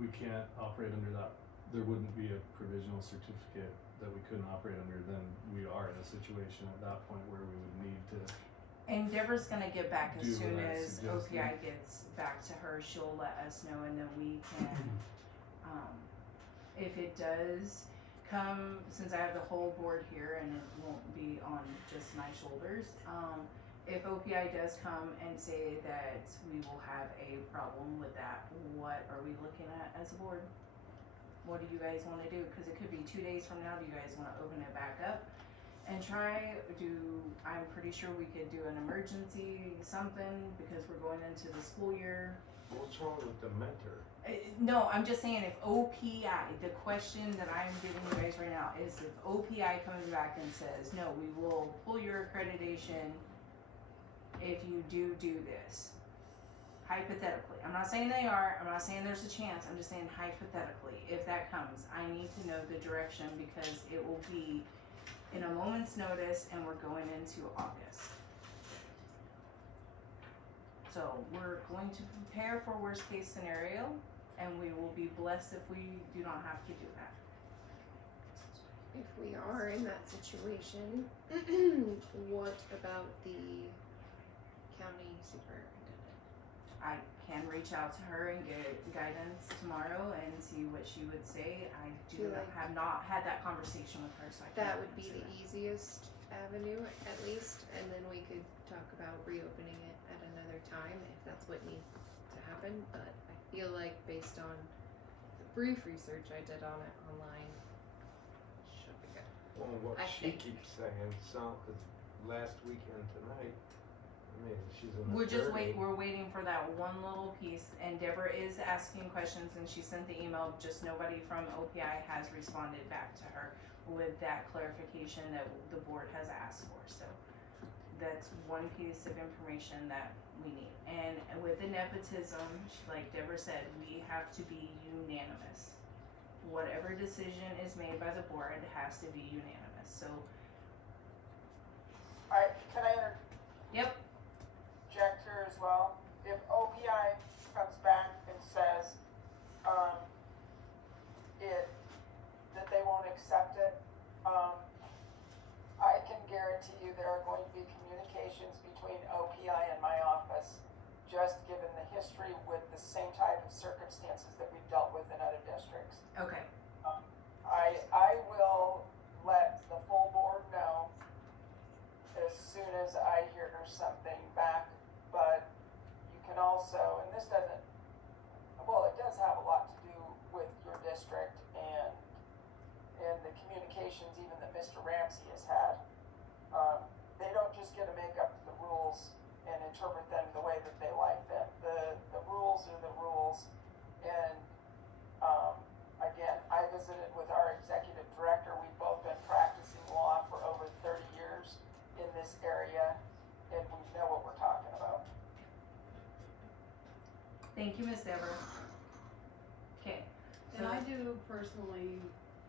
we can't operate under that, there wouldn't be a provisional certificate that we couldn't operate under, then we are in a situation at that point where we would need to. And Deborah's gonna get back as Do soon what I as suggested. OPI gets back to her. She'll let us know, and then we can, if it does come, since I have the whole board here and it won't be on just my shoulders, if OPI does come and say that we will have a problem with that, what are we looking at as a board? What do you guys wanna do? Cause it could be 2 days from now. Do you guys wanna open it back up? And I'm pretty sure we could do an emergency something because we're going into the school year. What's wrong with the mentor? No, I'm just saying if OPI, the question that I'm giving you guys right now is if OPI comes back and says, no, we will pull your accreditation if you do this. Hypothetically, I'm not saying they are, I'm not saying there's a chance, I'm just saying hypothetically, if that comes, I need to know the direction because it will be in a moment's notice and we're going into August. So we're going to prepare for worst case scenario and we will be blessed if we do not have to do that. If we are in that situation, what about the county superintendent? I can reach out to her and get guidance tomorrow and see what she would say. I Feel like have not had that conversation with her, so I can't That would be answer the that. easiest avenue, at least, and then we could talk about reopening it at another time if that's what needs to happen. But I feel like based on the brief research I did on it online, should be good. Well, what I she think- keeps saying, cause last weekend tonight, I mean, she's in the We're just 30. we're waiting for that one little piece, and Deborah is asking questions, and she sent the email, just nobody from OPI has responded back to her with that clarification that the board has asked for, so that's one piece of information that we need. And with the nepotism, like Deborah said, we have to be unanimous. Whatever decision is made by the board has to be unanimous, so. Alright, can I Yep. interject here as well? If OPI comes back and says, that they won't accept it, I can guarantee you there are going to be communications between OPI and my office, just given the history with the same type of circumstances that we've dealt with in other districts. Okay. I will let the full board know as soon as I hear something back, but you can also, and this doesn't, well, it does have a lot to do with your district and the communications even that Mr. Ramsey has had. They don't just get to make up the rules and interpret them the way that they like them. The rules are the rules, and again, I visited with our executive director. We've both been practicing law for over 30 years in this area, and we know what we're talking about. Thank you, Ms. Deborah. Okay. And I do personally,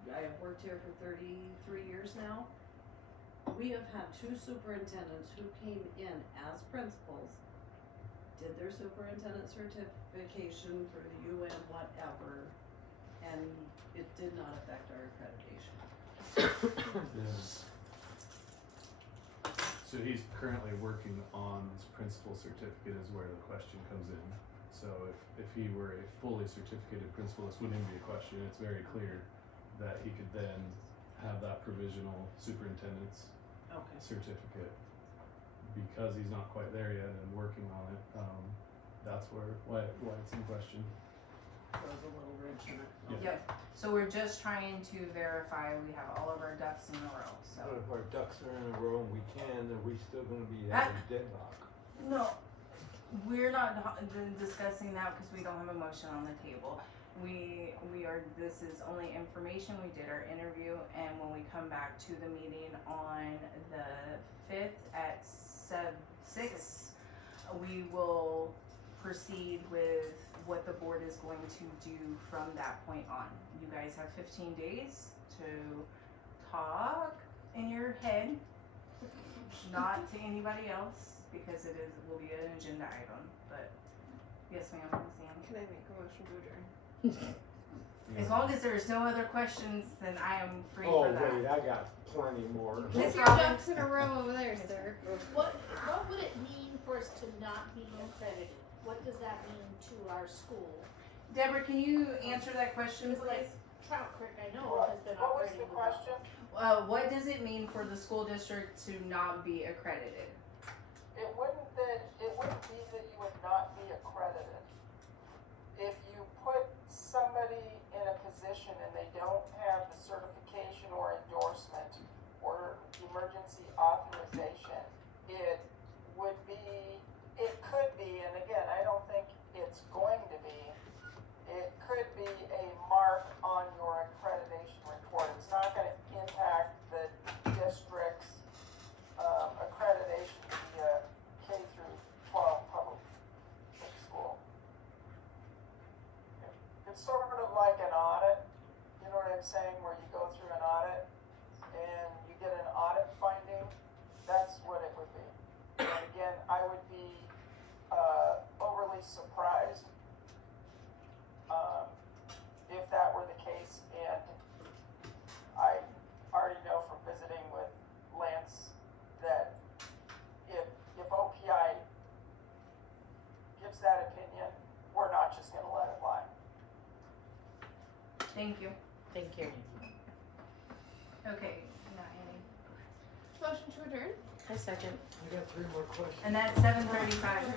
I have worked here for 33 years now. we have had two superintendents who came in as principals, did their superintendent certification for the UN, whatever, and it did not affect our accreditation. So he's currently working on his principal certificate is where the question comes in. So if he were a fully certificated principal, this wouldn't even be a question. It's very clear that he could then have that provisional superintendent's Okay. certificate. Because he's not quite there yet and working on it, that's why it's in question. Throws a little wrench in it. Yeah. Yep, so we're just trying to verify we have all of our ducks in a row, so. But if our ducks are in a row and we can, are we still gonna be having deadlock? No, we're not discussing that because we don't have a motion on the table. This is only information, we did our interview, and when we come back to the meeting on the 5th at 6, we will proceed with what the board is going to do from that point on. You guys have 15 days to talk in your head, not to anybody else, because will be an agenda item, but yes ma'am, Sam. Can I make a motion to adjourn? As long as there's no other questions, then I am free Oh, for that. wait, I got plenty more. Get your Robin? ducks in a row over there, sir. What would it mean for us to not be accredited? What does that mean to our school? Deborah, can you answer that question, It's like please? Trout Creek, I know, has been What was operating. the question? What does it mean for the school district to not be accredited? It wouldn't be that you would not be accredited. If you put somebody in a position and they don't have the certification or endorsement or emergency authorization, it could be, and again, I don't think it's going to be, it could be a mark on your accreditation report. It's not gonna impact the district's accreditation via K through 12 public school. It's sort of like an audit, you know what I'm saying, where you go through an audit and you get an audit finding, that's what it would be. And again, I would be overly surprised if that were the case, and I already know from visiting with Lance that if OPI gives that opinion, we're not just gonna let it lie. Thank you. Thank you. Okay, not Annie. Motion to adjourn? I second. I got 3 more questions. And that's 7:35.